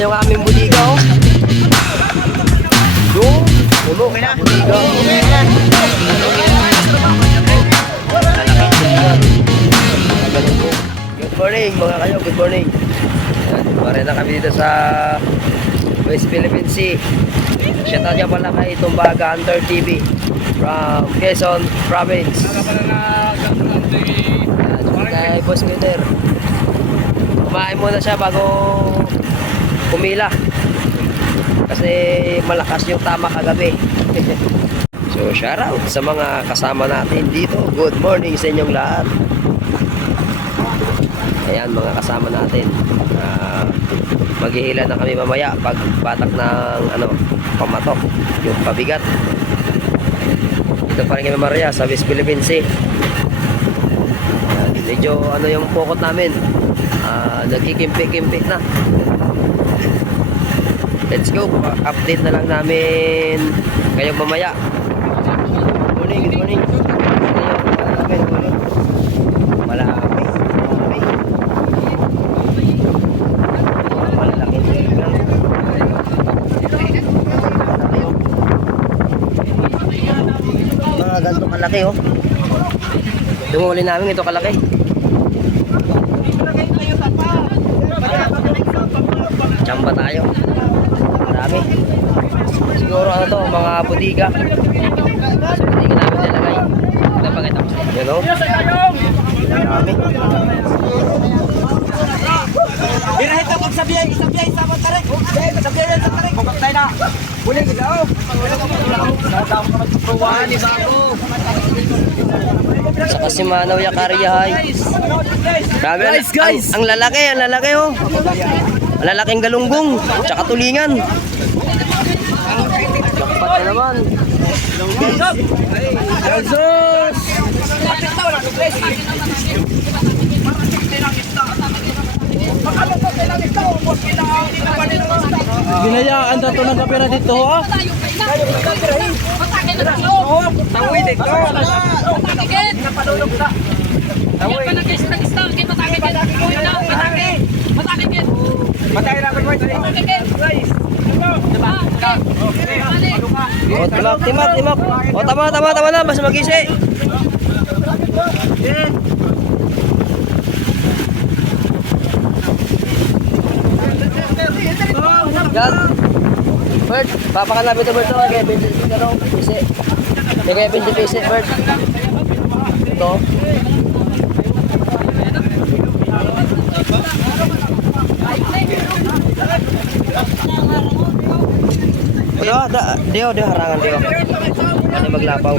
yung aming budiga, oh. Yung puno na budiga. Good morning mga kayo, good morning. Pare na kami dito sa West Philippine Sea. Shoutout niya pala kay Tumbaga Hunter TV from Quezon Province. Kay Boss Peter. Kumain muna siya bago pumila. Kasi malakas yung tama kagabi. So shoutout sa mga kasama natin dito. Good morning sa inyong lahat. Ayan mga kasama natin. Maghihila na kami mamaya pag batak ng pamatok, yung pabigat. Dito pa rin kami Maria sa West Philippine Sea. Medyo yung pokot namin, nagkikimpik-kimpik na. Let's go, update na lang namin kayo mamaya. Good morning, good morning. Malaki. Ganito kalaki, oh. Yung huli namin ito kalaki. Chamba tayo. Marami. Siguro mga budiga. Sa budiga namin nilagay. Napakita ko sa inyo, no? Marami. Birahita magsabiyay, sa tarik. Sabiyay sa tarik. Pagkatay na. Buling ilaw. Sa Kasimanaw Yakariyahay. Guys. Ang lalaki, oh. Ang lalaking galunggong, tsaka tulingan. Jackpot na naman. Jesus! Binayaan na ito ng kapira dito, ha? Tawid dito. Oh, timak. Oh, tama na, basta mag-isi. Yan. Bert, papakalapit ito, Bert. Okay, 20 pisi. Kaya 20 pisi, Bert. Ito. Dio, harangan Dio. Ano maglapaw.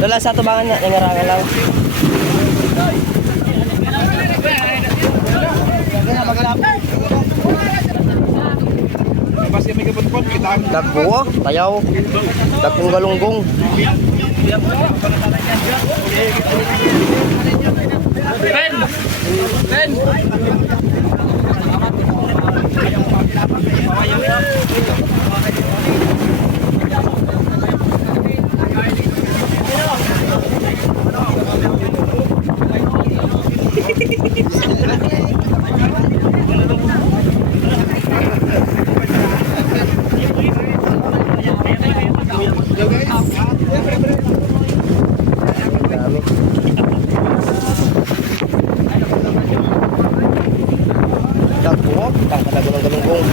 Dala sa tubangan niya, yung harangan lang. Dagbo, tayaw. Dagkong galunggong. Ben. Dagbo, tangkadago ng galunggong.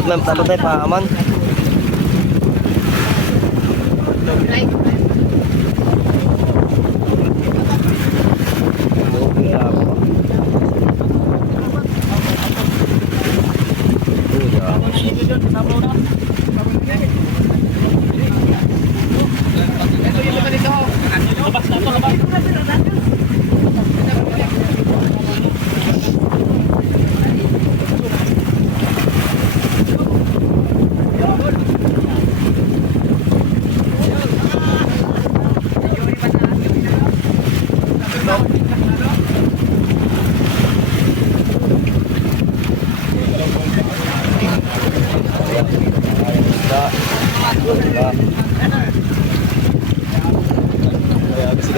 Dapat may paaman.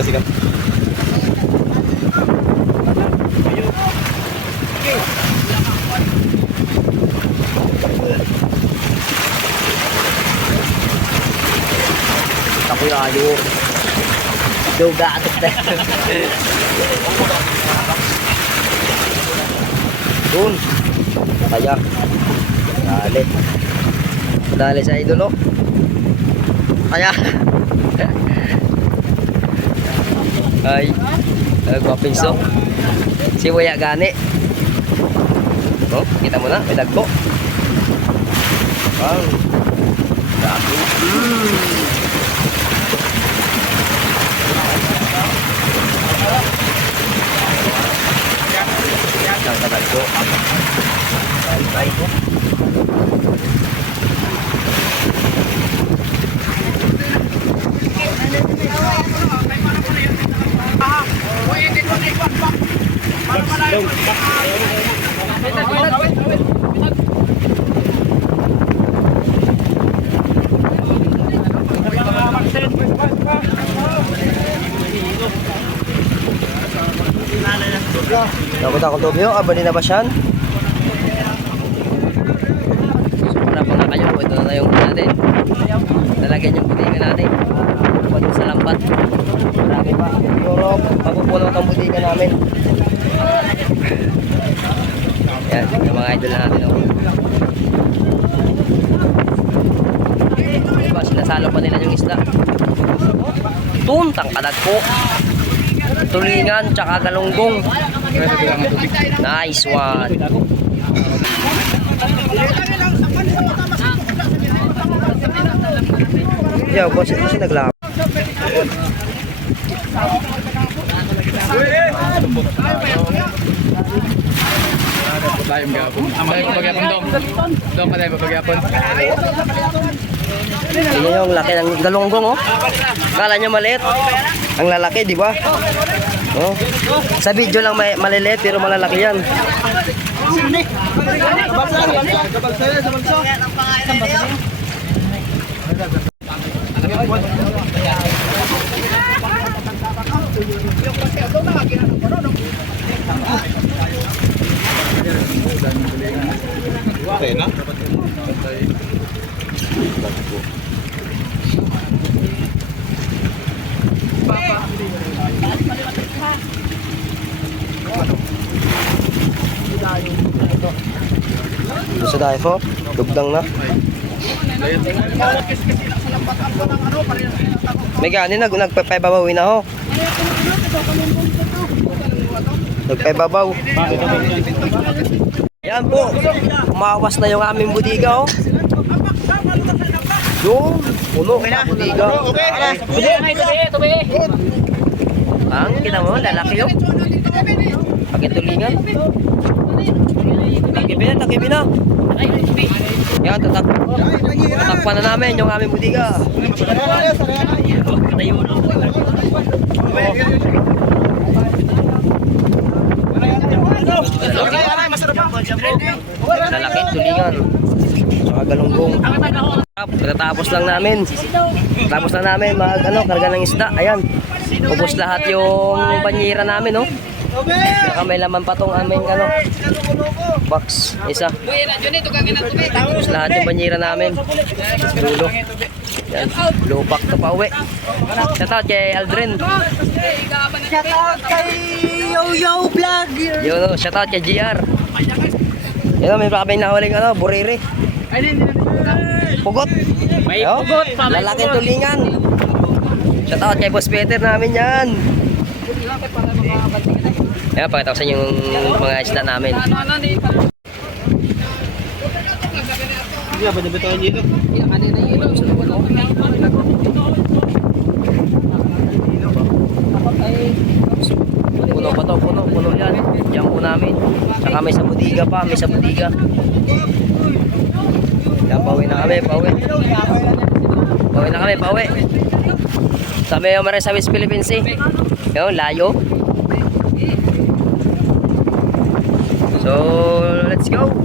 Sikat. Ako yung ayo. Duga atok na. Dun. Kaya. Dali. Dali sa idolo. Kaya. Ay. Gwapinso. Si Waya gani. Oh, kita mo na. May dagko. Wow. Dami. Dagko. Ay, ko. Takot ako Tobio, abali na ba siyan? So na po na kayo, ito na yung natin. Lalagyan yung butingan natin. Pwede sa lambat. Marami pa. Siguro, mapupuno itong butingan namin. Yan, yung mga idol natin. Diba, sinasalo pa nila yung isla. Tuntang kadagpo. Tulingan, tsaka galunggong. Nice one. Yo, boss, ito siya naglap. Tayo magapon. Tayo magapon dong. Dong pa tayo magapon. Tingnan yung laki ng galunggong, oh. Kala nyo maliit. Ang lalaki, di ba? Oh. Sa video lang maliliit pero malalaki yan. Okay na? Gusto tayo po? Dugdang na. May gani nagpapababaw na ho. Nagpababaw. Yan po. Umawas na yung aming budiga, oh. Yung puno na budiga. Ang kita mo, lalaki yun. Pagkitulingan. Takibi na. Yan, tatakpan na namin yung aming budiga. Lalaki, tulingan. Saka galunggong. Pagkatapos lang namin. Tapos na namin karga ng isda. Ayan. Ubos lahat yung banyera namin, oh. Saka may laman pa tong aming box. Isa. Ubos lahat yung banyera namin. Dulo. Yan. Lupak to pa uwi. Shout out kay Aldrin. Shout out kay Yo Vlog. Yun, shout out kay GR. Yun, may pa kami nahuling buriri. Pugot. May Yo, pugot. lalaking tulingan. Shout out kay Boss Peter namin yan. Yan, pakita ko sa inyo yung mga isda namin. Hindi ba nabitaw niyo ito? Puno pa to, puno yan. Diyan po namin. Saka may sa budiga pa, may sa budiga. Yan, pauwi na kami, pauwi. Pauwi na kami, pauwi. Sa may umaray sa West Philippines Sea. Yung layo. So, let's go.